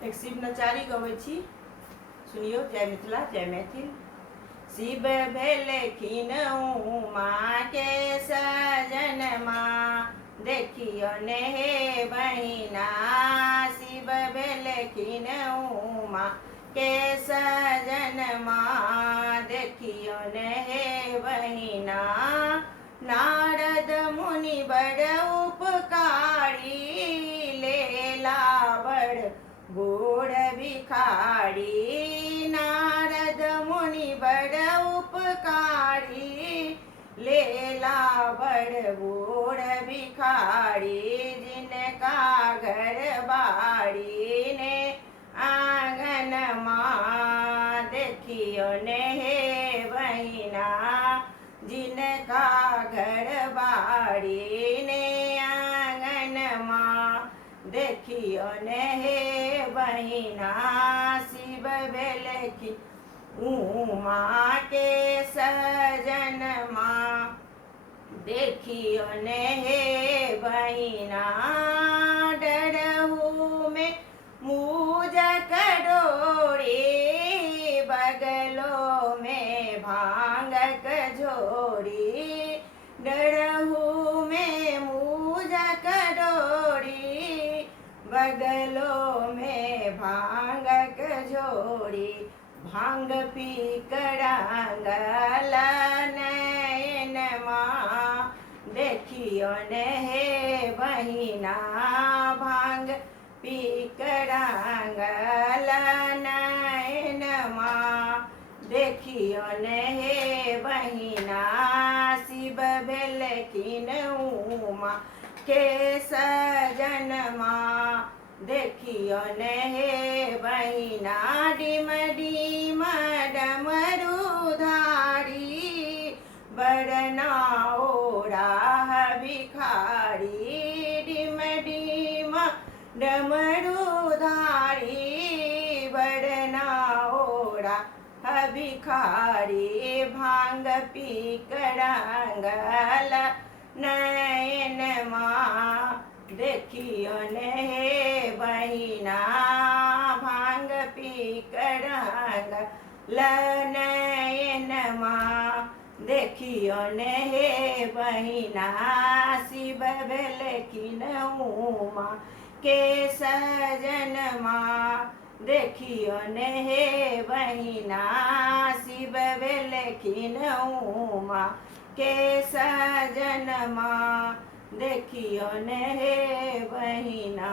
एक शिव नचारी गबै छी, सुनियो। जय मिथिला, जय मैथिल। शिव भेलखिन उमा के सजन माँ, देखियो ने हे बहिना। शिव भेलखिन उमा के सजन माँ, देखियो ने हे बहिना। नारद मुनि बड़ उपकारी, लेला बड़ गोड़ भिखारी। नारद मुनि बड़ उपकारी, लेला बड़ गोड़ भिखारी। जिनका घर बाड़ी ने आंगन माँ, देखियो ने हे बहिना। जिनका घर बाड़ी ने आंगन माँ, देखियो ने हे बहिना। शिव भेलखिन उमा के सजन माँ, देखियो ने हे बहिना। डरहु में मूजक डोरी, बगलों में भांगक झोरी। डरहु में मूजक डोरी, बगलों में भांगक झोरी। भांग पी करंगल नयन माँ, देखियो ने हे बहिना। भांग पी करंगल नयन माँ, देखियो ने हे बहिना। शिव भेलखिन उमा के सजन माँ, देखियो ने हे बहिना। डिम डिम डमरू धारी, बरना ओरा भिखारी। डिम डिम डमरू धारी, बरना ओरा भिखारी। भांग पी करंगल नयन माँ, देखियो ने हे बहिना। भांग पी करंगल नयन माँ, देखियो ने हे बहिना। शिव भेलखिन उमा के सजन माँ, देखियो ने हे बहिना। शिव भेलखिन उमा के सजन माँ, देखियो ने हे बहिना।